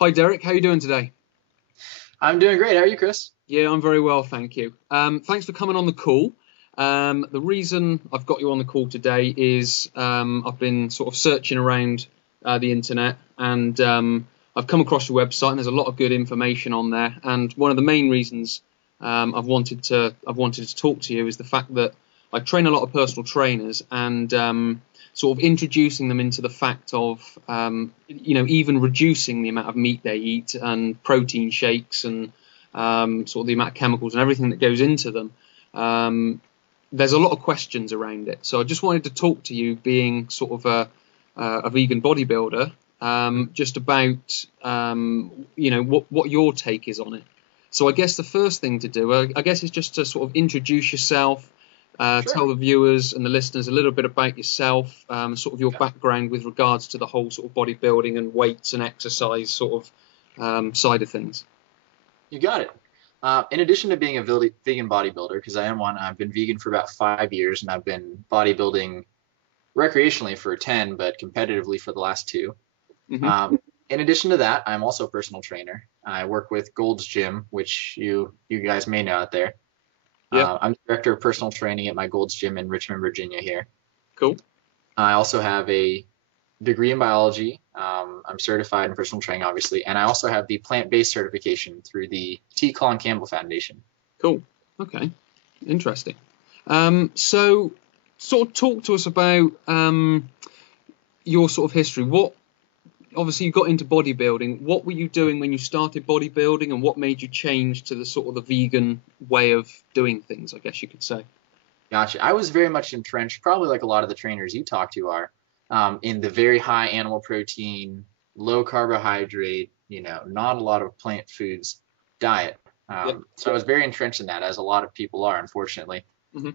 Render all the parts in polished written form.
Hi Derek, how are you doing today? I'm doing great. How are you, Chris? Yeah, I'm very well, thank you. Thanks for coming on the call. The reason I've got you on the call today is I've been sort of searching around the internet and I've come across your website and there's a lot of good information on there. And one of the main reasons I've wanted to talk to you is the fact that I train a lot of personal trainers and sort of introducing them into the fact of even reducing the amount of meat they eat and protein shakes and sort of the amount of chemicals and everything that goes into them. There's a lot of questions around it. So I just wanted to talk to you, being sort of a vegan bodybuilder, just about what your take is on it. So I guess the first thing to do, I guess, is just to sort of introduce yourself, Sure. tell the viewers and the listeners a little bit about yourself, sort of your background with regards to the whole sort of bodybuilding and weights and exercise sort of side of things. You got it. In addition to being a vegan bodybuilder, because I am one, I've been vegan for about 5 years, and I've been bodybuilding recreationally for 10, but competitively for the last two. Hmm. In addition to that, I'm also a personal trainer. I work with Gold's Gym, which you guys may know out there. Yeah, I'm the director of personal training at my Gold's Gym in Richmond, Virginia here. cool. I also have a degree in biology. I'm certified in personal training, obviously, and I also have the plant-based certification through the T. Colin Campbell Foundation. Cool. Okay. Interesting. So sort of talk to us about your sort of history. Obviously you got into bodybuilding. What were you doing when you started bodybuilding, and what made you change to the sort of the vegan way of doing things, I guess you could say? Gotcha. I was very much entrenched, probably like a lot of the trainers you talk to are, in the very high animal protein, low carbohydrate, not a lot of plant foods diet. Yeah. So I was very entrenched in that, as a lot of people are, unfortunately. Hmm.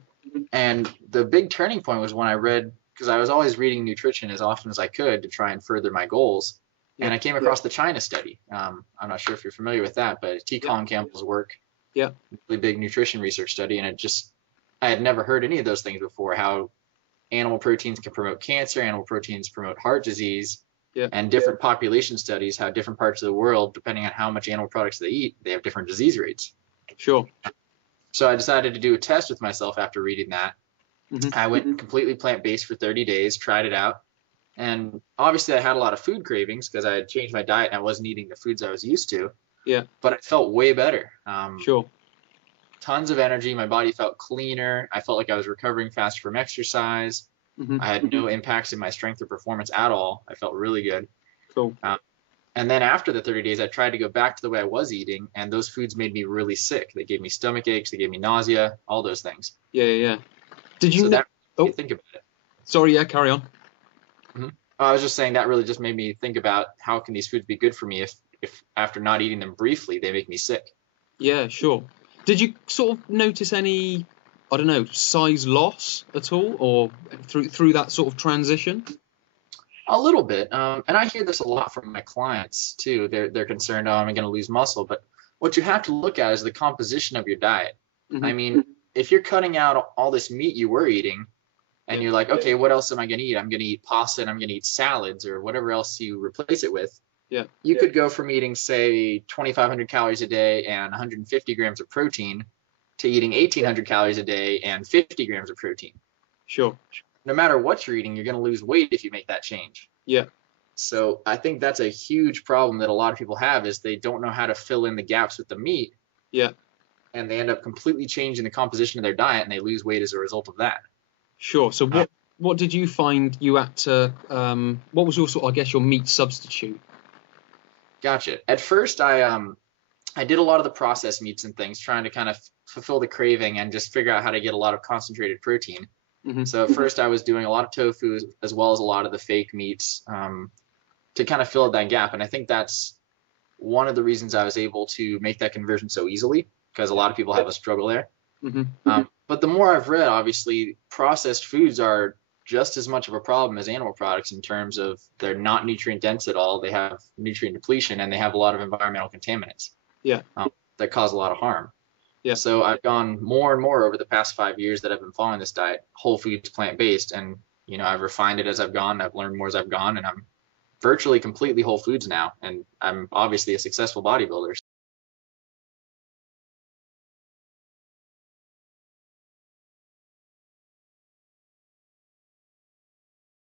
And the big turning point was when I read, because I was always reading nutrition as often as I could to try and further my goals. Yeah. And I came across the China study. I'm not sure if you're familiar with that, but T. Yeah. Colin Campbell's work, Yeah. really big nutrition research study, and I had never heard any of those things before. How animal proteins can promote cancer, animal proteins promote heart disease, Yeah. and different population studies, how different parts of the world, depending on how much animal products they eat, they have different disease rates. Sure. So I decided to do a test with myself after reading that. Hmm. I went completely plant-based for 30 days, tried it out, and obviously I had a lot of food cravings because I had changed my diet and I wasn't eating the foods I was used to, Yeah. but I felt way better. Sure. Tons of energy. My body felt cleaner. I felt like I was recovering faster from exercise. Hmm. I had no impacts in my strength or performance at all. I felt really good. Cool. Um, and then after the 30 days, I tried to go back to the way I was eating, and those foods made me really sick. They gave me stomach aches, they gave me nausea, all those things. Yeah. Yeah. Yeah. Did you So know? that made me Oh, think about it. sorry. Yeah. Carry on. I was just saying that really just made me think about how can these foods be good for me if after not eating them briefly, they make me sick. Yeah. Sure. Did you sort of notice any, I don't know, size loss at all, or through that sort of transition? A little bit, and I hear this a lot from my clients too. They're concerned, oh, I'm going to lose muscle. But what you have to look at is the composition of your diet. Hmm. I mean, if you're cutting out all this meat you were eating, and Yeah. you're like, okay, what else am I going to eat? I'm going to eat pasta and I'm going to eat salads or whatever else you replace it with. Yeah. You could go from eating, say, 2,500 calories a day and 150 grams of protein to eating 1,800 calories a day and 50 grams of protein. Sure. No matter what you're eating, you're going to lose weight if you make that change. Yeah. So I think that's a huge problem that a lot of people have, is they don't know how to fill in the gaps with the meat, Yeah. and they end up completely changing the composition of their diet, and they lose weight as a result of that. Sure. So Uh, what did you find you had to what was your sort of, I guess, your meat substitute? Gotcha. At first, I did a lot of the processed meats and things, trying to kind of fulfill the craving and just figure out how to get a lot of concentrated protein. Hmm. So at first, I was doing a lot of tofu as well as a lot of the fake meats, to kind of fill that gap. And I think that's one of the reasons I was able to make that conversion so easily, because a lot of people have a struggle there. Hmm. But the more I've read, obviously, processed foods are just as much of a problem as animal products in terms of they're not nutrient dense at all. They have nutrient depletion, and they have a lot of environmental contaminants, Yeah. that cause a lot of harm. Yeah. So I've gone more and more over the past 5 years that I've been following this diet, whole foods, plant based, and I've refined it as I've gone. I've learned more as I've gone, and I'm virtually completely whole foods now, and I'm obviously a successful bodybuilder.